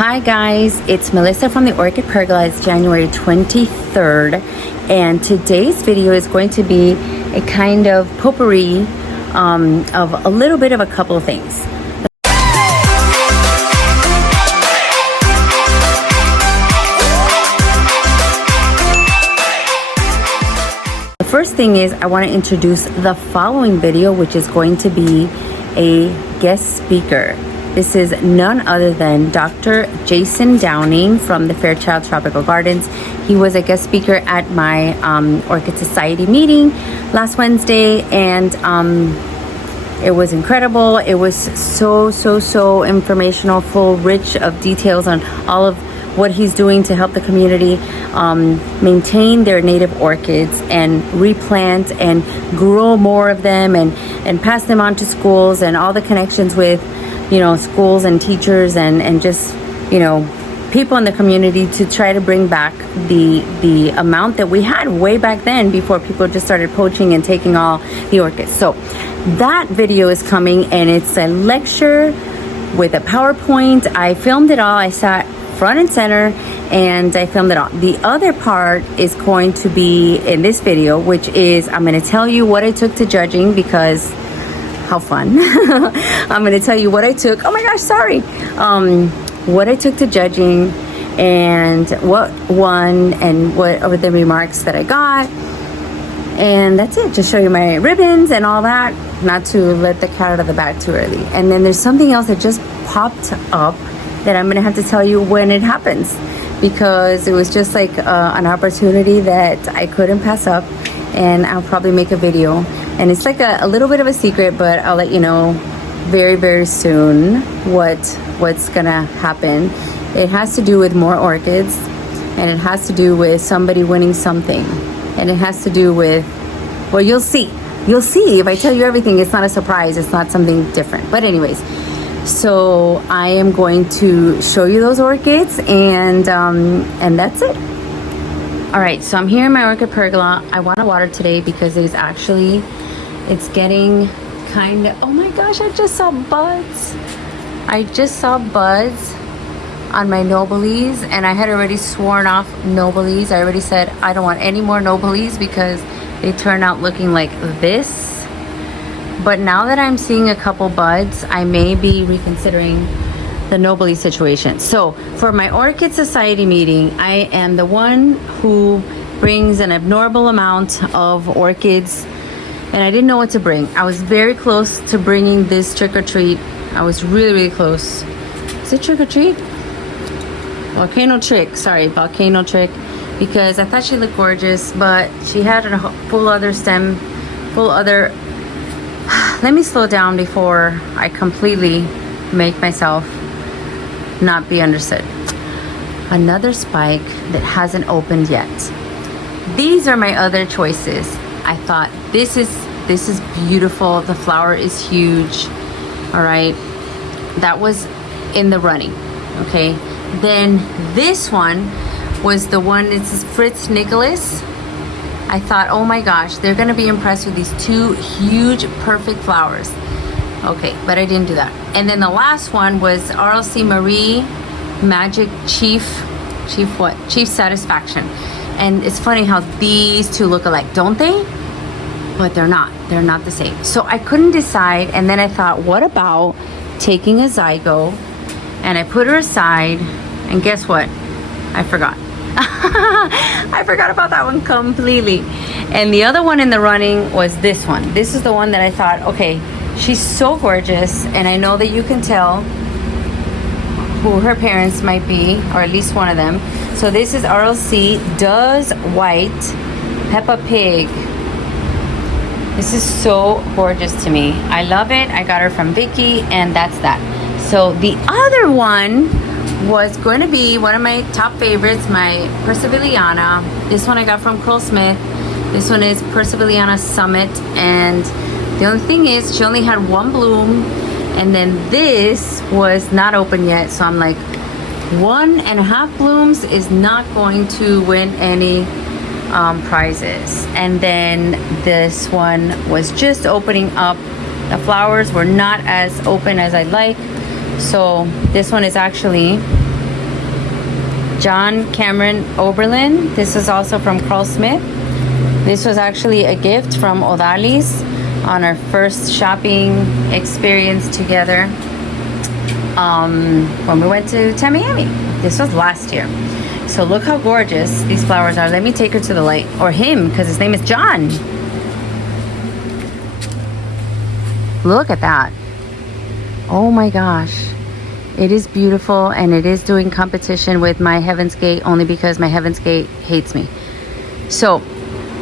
Hi guys, it's Melissa from the Orchid Pergola. It's January 23rd, and today's video is going to be a kind of potpourri of a little bit of a couple of things. The first thing is I want to introduce the following video, which is going to be a guest speaker. This is none other than Dr. Jason Downing from the Fairchild Gardens. He was a guest speaker at my Orchid Society meeting last Wednesday, and it was incredible. It was so informational, full, rich of details on all of what he's doing to help the community maintain their native orchids and replant and grow more of them and pass them on to schools, and all the connections with schools and teachers and just people in the community to try to bring back the amount that we had way back then, before people just started poaching and taking all the orchids. So that video is coming, and it's a lecture with a PowerPoint. I filmed it all. I sat front and center and I filmed it all. The other part is going to be in this video, which is I'm going to tell you what I took to judging, because how fun. I'm going to tell you what I took. Oh my gosh, sorry. What I took to judging and what won and what are the remarks that I got. And that's it. Just show you my ribbons and all that. Not to let the cat out of the bag too early. And then there's something else that just popped up that I'm going to have to tell you when it happens, because it was just like an opportunity that I couldn't pass up, and I'll probably make a video. And it's like a little bit of a secret, but I'll let you know very soon what's gonna happen. It has to do with more orchids, and it has to do with somebody winning something, and it has to do with, well, you'll see if I tell you everything. It's not a surprise, it's not something different. But anyways, so I am going to show you those orchids, and that's it. All right, so I'm here in my Orchid Pergola. I want to water today because it's getting kind of, oh my gosh, I just saw buds. On my nobelies, and I had already sworn off nobelies. I already said I don't want any more nobelies because they turn out looking like this. But now that I'm seeing a couple buds, I may be reconsidering the nobly situation. So for my Orchid Society meeting, I am the one who brings an abnormal amount of orchids, and I didn't know what to bring. I was very close to bringing this trick or treat. I was really close. Is it trick or treat? Volcano trick, because I thought she looked gorgeous, but she had a full other stem, let me slow down before I completely make myself not be understood. Another spike that hasn't opened yet. These are my other choices. I thought this is beautiful. The flower is huge. All right, that was in the running. Okay, then this one was the one. This is Fritz Nicholas. I thought, oh my gosh, they're gonna be impressed with these two huge, perfect flowers. Okay, but I didn't do that. And then the last one was RLC Marie Magic Chief Satisfaction. And it's funny how these two look alike, don't they? But they're not the same. So I couldn't decide, and then I thought, what about taking a zygo? And I put her aside, and guess what? I forgot. I forgot about that one completely. And the other one in the running was this one. This is the one that I thought, okay, she's so gorgeous, and I know that you can tell who her parents might be, or at least one of them. So this is RLC Does White Peppa Pig. This is so gorgeous to me. I love it. I got her from Vicky, and that's that. So the other one was going to be one of my top favorites, my Persevilliana. This one I got from Curl Smith. This one is Persevilliana Summit, and the only thing is she only had one bloom, and then this was not open yet. So I'm like, 1.5 blooms is not going to win any prizes. And then this one was just opening up. The flowers were not as open as I'd like. So this one is actually John Cameron Oberlin. This is also from Carl Smith. This was actually a gift from Odalis on our first shopping experience together when we went to Tamiami. This was last year. So look how gorgeous these flowers are. Let me take her to the light, or him, because his name is John. Look at that. Oh my gosh. It is beautiful, and it is doing competition with my Heaven's Gate only because my Heaven's Gate hates me. So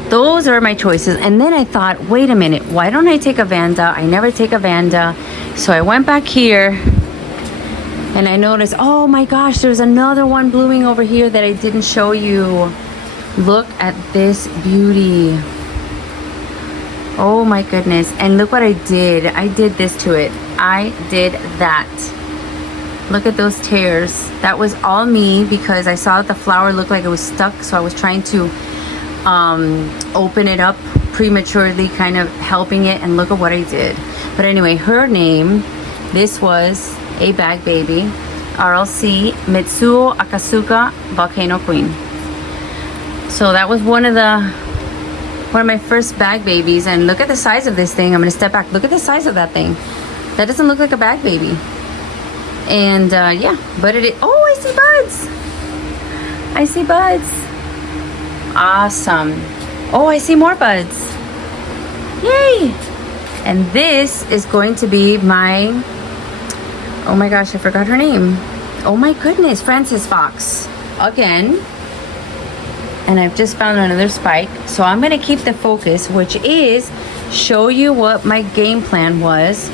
those are my choices. And then I thought, wait a minute, why don't I take a Vanda? I never take a Vanda. So I went back here and I noticed, oh my gosh, there's another one blooming over here that I didn't show you. Look at this beauty. Oh my goodness. And look what I did. I did this to it. I did that. Look at those tears. That was all me because I saw that the flower looked like it was stuck. So I was trying to open it up prematurely, kind of helping it, and look at what I did. But anyway, her name, this was a bag baby, RLC Mitsuo Akasuka Volcano Queen. So that was one of my first bag babies, and look at the size of this thing. I'm gonna step back. Look at the size of that thing. That doesn't look like a bag baby. And yeah, but it is. Oh, I see buds. I see buds. Awesome. Oh, I see more buds. Yay! And this is going to be my, oh my gosh, I forgot her name. Oh my goodness, Francis Fox again. And I've just found another spike. So I'm gonna keep the focus, which is show you what my game plan was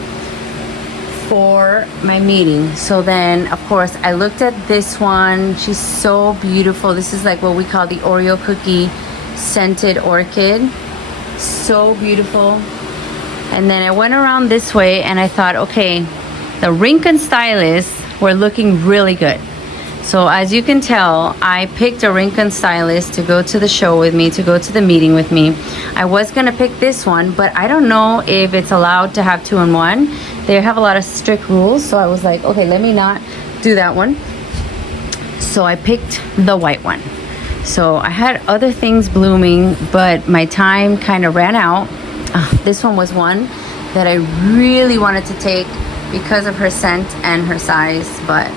for my meeting. So then of course I looked at this one. She's so beautiful. This is like what we call the Oreo cookie scented orchid. So beautiful. And then I went around this way and I thought, okay, the Rincon stylists were looking really good. So as you can tell, I picked a Rincon stylist to go to the show with me, to go to the meeting with me. I was gonna pick this one, but I don't know if it's allowed to have 2-in-1. They have a lot of strict rules, so I was like, okay, let me not do that one. So I picked the white one. So I had other things blooming, but my time kind of ran out. This one was one that I really wanted to take because of her scent and her size, but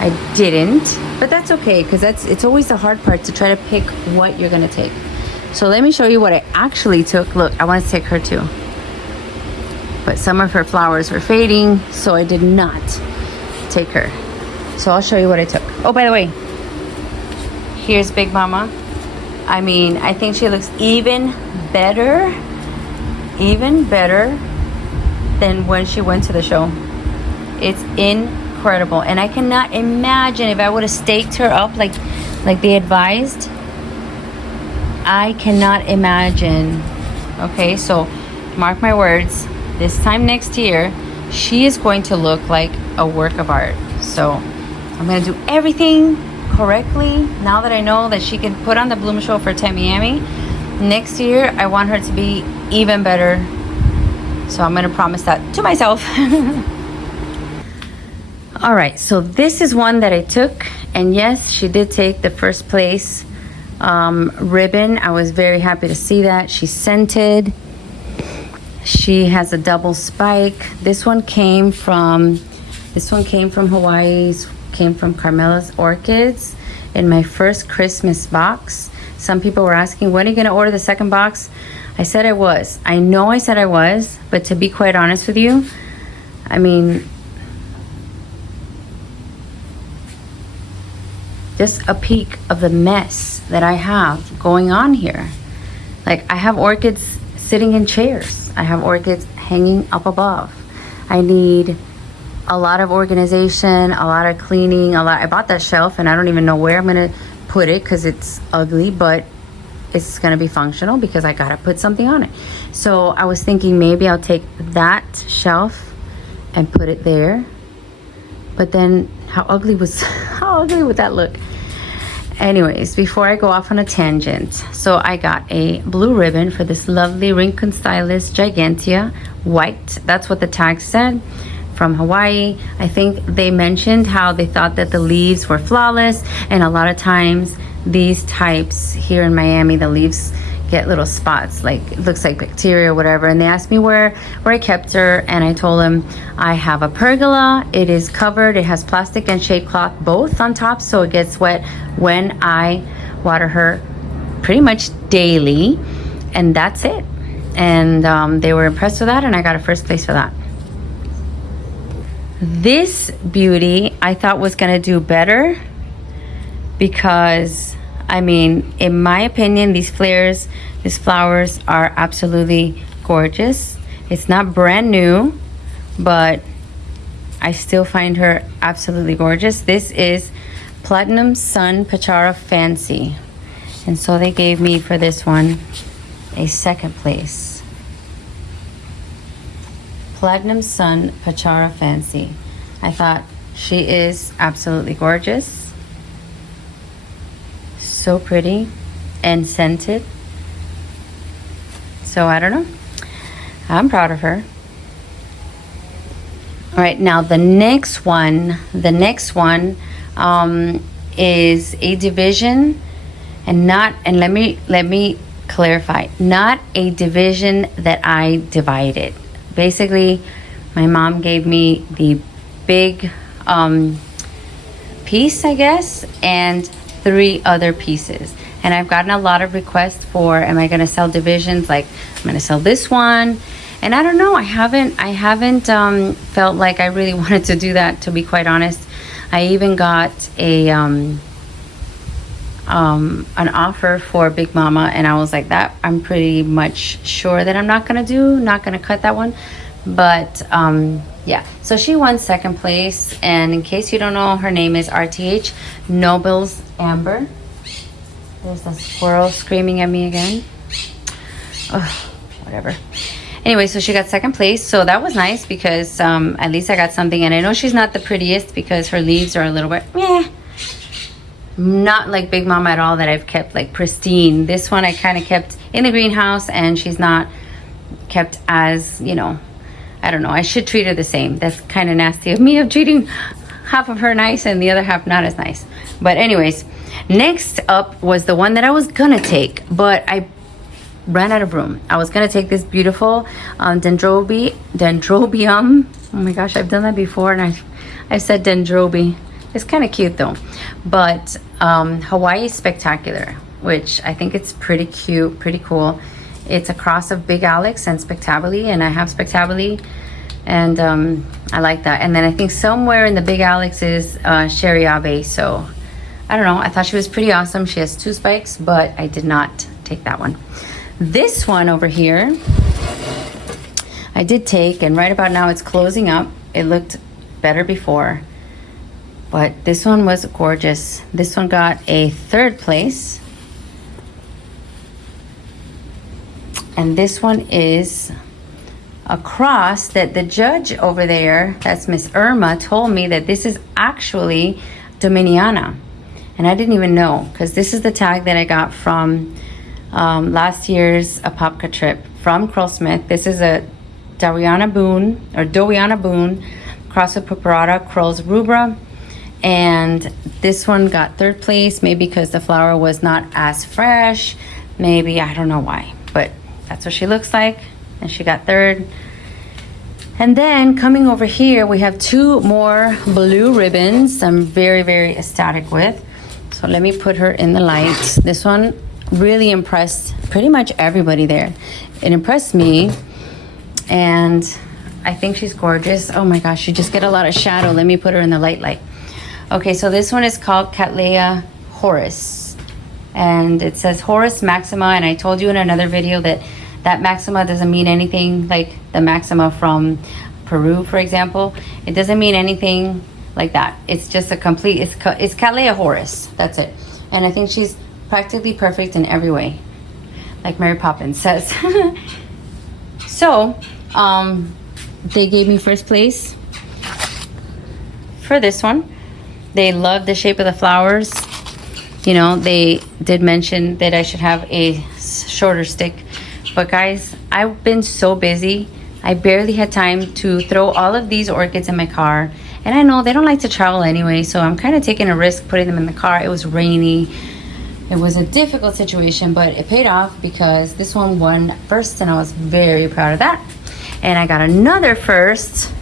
I didn't. But that's okay, because it's always the hard part, to try to pick what you're gonna take. So let me show you what I actually took. Look, I want to take her too, but some of her flowers were fading, so I did not take her. So I'll show you what I took. Oh, by the way, here's Big Mama. I mean, I think she looks even better than when she went to the show. It's incredible, and I cannot imagine if I would have staked her up like they advised. I cannot imagine. Okay, so mark my words, this time next year she is going to look like a work of art. So I'm gonna do everything correctly now that I know that she can put on the bloom show for Tamiami. Next year I want her to be even better, so I'm gonna promise that to myself. All right, so this is one that I took, and yes, she did take the first place ribbon. I was very happy to see that. She's scented. She has a double spike. This one came from Hawaii. Came from Carmela's Orchids in my first Christmas box. Some people were asking, when are you gonna order the second box? I said I was. I know I said I was, but to be quite honest with you, I mean, just a peek of the mess that I have going on here. Like, I have orchids sitting in chairs. I have orchids hanging up above. I need a lot of organization, a lot of cleaning, I bought that shelf and I don't even know where I'm gonna put it because it's ugly, but it's gonna be functional because I gotta put something on it. So I was thinking maybe I'll take that shelf and put it there. But then how ugly would that look? Anyways, before I go off on a tangent, so I got a blue ribbon for this lovely Rincon Stylist Gigantea white. That's what the tag said. from Hawaii. I think they mentioned how they thought that the leaves were flawless, and a lot of times these types here in Miami, the leaves get little spots, like it looks like bacteria or whatever. And they asked me where I kept her, and I told them I have a pergola. It is covered, it has plastic and shade cloth both on top, so it gets wet when I water her pretty much daily, and that's it. And they were impressed with that, and I got a first place for that. This beauty I thought was gonna do better, because I mean, in my opinion, these flowers are absolutely gorgeous. It's not brand new, but I still find her absolutely gorgeous. This is Platinum Sun Pachara Fancy. And so they gave me for this one a second place. Platinum Sun Pachara Fancy. I thought she is absolutely gorgeous. So pretty and scented. So I don't know, I'm proud of her. All right, now the next one is a division, and let me clarify, not a division that I divided. Basically, my mom gave me the big piece, I guess, and 3 other pieces. And I've gotten a lot of requests for, am I going to sell divisions? Like, I'm going to sell this one. And I don't know, I haven't felt like I really wanted to do that, to be quite honest. I even got an offer for Big Mama, and I was like, that I'm pretty much sure that I'm not going to cut that one. But yeah, so she won second place. And in case you don't know, her name is RTH Nobles Amber. There's a squirrel screaming at me again. Oh, whatever. Anyway, so she got second place, so that was nice, because at least I got something. And I know she's not the prettiest because her leaves are a little bit not like Big Mama at all, that I've kept like pristine. This one I kind of kept in the greenhouse, and she's not kept as, you know, I don't know, I should treat her the same. That's kind of nasty of me, of treating half of her nice and the other half not as nice. But anyways, next up was the one that I was gonna take, but I ran out of room. I was gonna take this beautiful dendrobium. Oh my gosh, I've done that before, and I said dendrobi. It's kind of cute though. But Hawaii Spectacular, which I think it's pretty cute, pretty cool. It's a cross of Big Alex and Spectabile, and I have Spectabile, and I like that. And then I think somewhere in the Big Alex is Sherry Abe. So I don't know, I thought she was pretty awesome. She has 2 spikes, but I did not take that one. This one over here I did take, and right about now it's closing up. It looked better before, but this one was gorgeous. This one got a 3rd place. And this one is a cross that the judge over there, that's Miss Irma, told me that this is actually Dominiana. And I didn't even know, because this is the tag that I got from last year's Apopka trip from Curlsmith. This is a Dowiana Boone, cross of Puparata, Curls Rubra. And this one got 3rd place, maybe because the flower was not as fresh. Maybe, I don't know why, but that's what she looks like, and she got 3rd. And then coming over here, we have 2 more blue ribbons I'm very, very ecstatic with. So let me put her in the light. This one really impressed pretty much everybody there. It impressed me, and I think she's gorgeous. Oh my gosh, you just get a lot of shadow. Let me put her in the light. Okay, so this one is called Cattleya Horus, and it says Horus Maxima, and I told you in another video that Maxima doesn't mean anything like the Maxima from Peru, for example. It doesn't mean anything like that. It's just a complete, it's Cattleya Horus, that's it. And I think she's practically perfect in every way, like Mary Poppins says. So, they gave me 1st place for this one. They love the shape of the flowers. You know, they did mention that I should have a shorter stick. But guys, I've been so busy I barely had time to throw all of these orchids in my car. And I know they don't like to travel anyway, so I'm kind of taking a risk putting them in the car. It was rainy. It was a difficult situation, but it paid off because this one won first, and I was very proud of that. And I got another first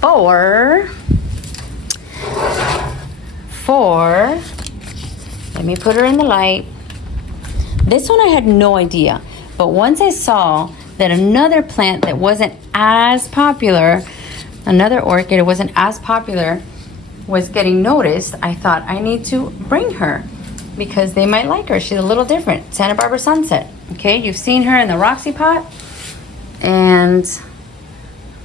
for, let me put her in the light. This one I had no idea, but once I saw that another plant that wasn't as popular, another orchid, it wasn't as popular, was getting noticed, I thought I need to bring her because they might like her. She's a little different. Santa Barbara Sunset. Okay, you've seen her in the Roxy pot. And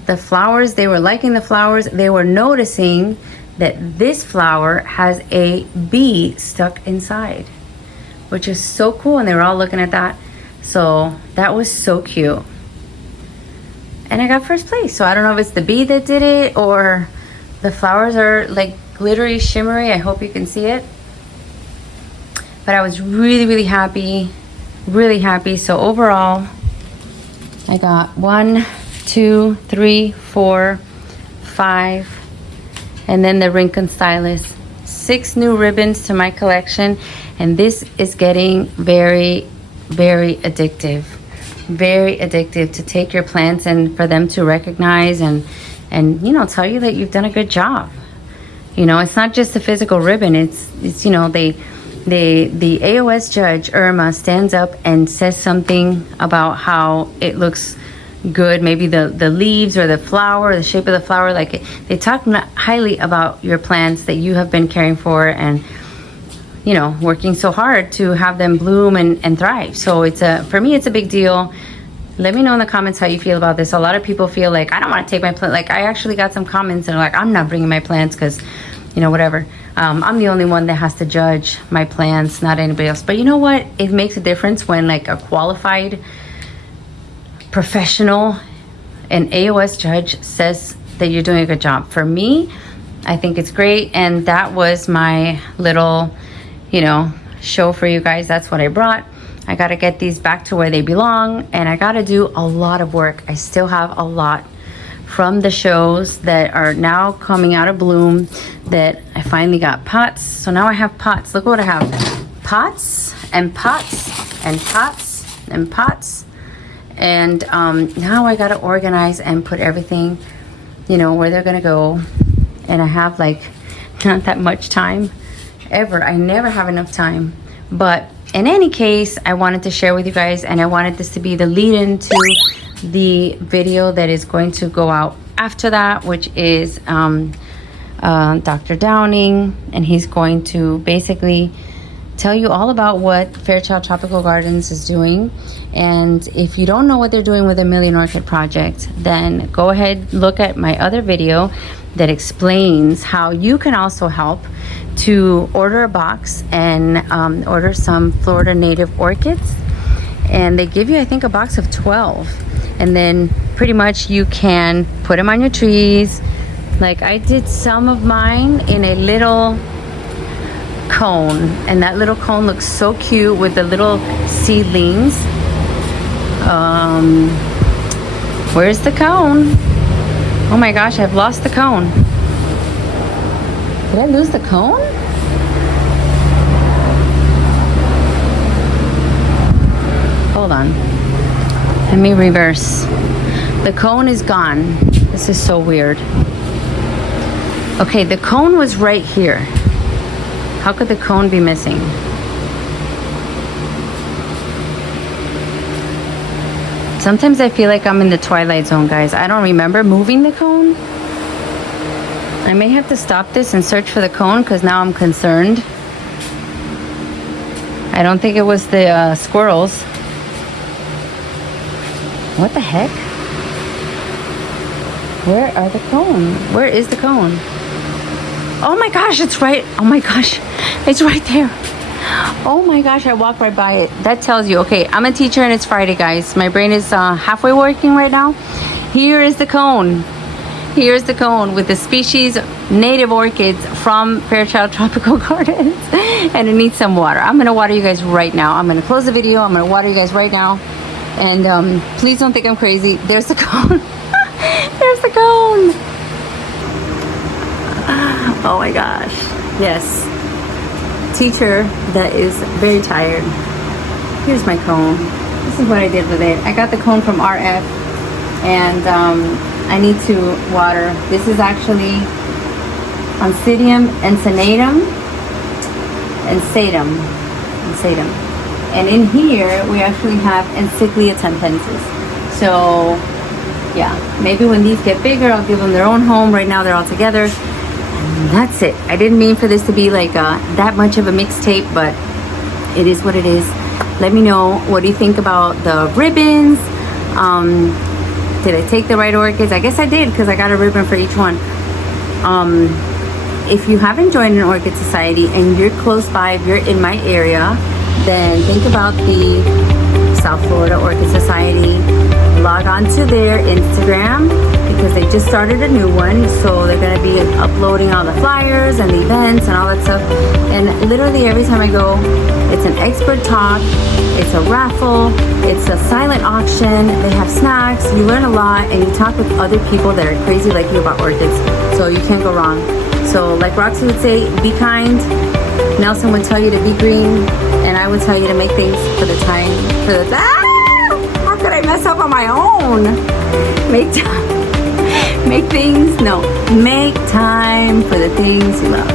the flowers, they were liking the flowers. They were noticing that this flower has a bee stuck inside, which is so cool. And they were all looking at that. So that was so cute. And I got first place. So I don't know if it's the bee that did it or the flowers are like glittery, shimmery. I hope you can see it. But I was really, really happy. Really happy. So overall, I got 1, 2, 3, 4, 5. And then the Rincon Stylus. 6 new ribbons to my collection. And this is getting very, very addictive. Very addictive to take your plants and for them to recognize and you know, tell you that you've done a good job. You know, it's not just the physical ribbon. It's you know, the AOS judge Irma stands up and says something about how it looks good, maybe the leaves or the flower, the shape of the flower, like they talk highly about your plants that you have been caring for and, you know, working so hard to have them bloom and thrive. So it's for me, it's a big deal. Let me know in the comments how you feel about this. A lot of people feel like, I don't want to take my plant. Like, I actually got some comments and like, I'm not bringing my plants because, you know, whatever. I'm the only one that has to judge my plants, not anybody else. But you know what? It makes a difference when like a qualified professional and AOS judge says that you're doing a good job. For me, I think it's great. And that was my little, you know, show for you guys. That's what I brought. I got to get these back to where they belong, and I got to do a lot of work. I still have a lot from the shows that are now coming out of bloom that I finally got pots. So now I have pots. Look what I have. Pots and pots and pots and pots. And now I got to organize and put everything, you know, where they're going to go. And I have like not that much time ever. I never have enough time. But in any case, I wanted to share with you guys, and I wanted this to be the lead-in to the video that is going to go out after that, which is Dr. Downing, and he's going to basically tell you all about what Fairchild Tropical Gardens is doing. And if you don't know what they're doing with the Million Orchid Project, then go ahead, look at my other video that explains how you can also help to order a box and order some Florida native orchids. And they give you, I think, a box of 12. And then pretty much you can put them on your trees. Like I did some of mine in a little cone, and that little cone looks so cute with the little seedlings. Where's the cone? Oh my gosh, I've lost the cone. Did I lose the cone? Hold on. Let me reverse. The cone is gone. This is so weird. Okay, the cone was right here. How could the cone be missing? Sometimes I feel like I'm in the Twilight Zone, guys. I don't remember moving the cone. I may have to stop this and search for the cone because now I'm concerned. I don't think it was the squirrels. What the heck? Where are the cone? Where is the cone? Oh my gosh, it's right. Oh my gosh, it's right there. Oh my gosh, I walked right by it. That tells you, okay, I'm a teacher and it's Friday, guys. My brain is halfway working right now. Here is the cone. Here's the cone with the species native orchids from Fairchild Tropical Gardens. And it needs some water. I'm gonna water you guys right now. I'm gonna close the video. I'm gonna water you guys right now. And please don't think I'm crazy. There's the cone. There's the cone. Oh my gosh. Yes. Teacher that is very tired. Here's my cone. This is what I did with it. I got the cone from RF, and I need to water. This is actually Oncidium encenatum and sedum. And in here we actually have Encyclia tempensis. So yeah, maybe when these get bigger I'll give them their own home. Right now they're all together. And that's it. I didn't mean for this to be like that much of a mixtape, but it is what it is. Let me know, what do you think about the ribbons? Did I take the right orchids? I guess I did, because I got a ribbon for each one. If you haven't joined an orchid society and you're close by, if you're in my area, then think about the South Florida Orchid Society. Log on to their Instagram, because they just started a new one. So they're going to be uploading all the flyers and the events and all that stuff. And literally every time I go, it's an expert talk, it's a raffle, it's a silent auction, they have snacks, you learn a lot, and you talk with other people that are crazy like you about orchids. So you can't go wrong. So like Roxy would say, be kind. Nelson would tell you to be green, and I would tell you to make things for the time, how could I mess up on my own? Make time for the things you love.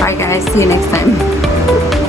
All right guys, see you next time.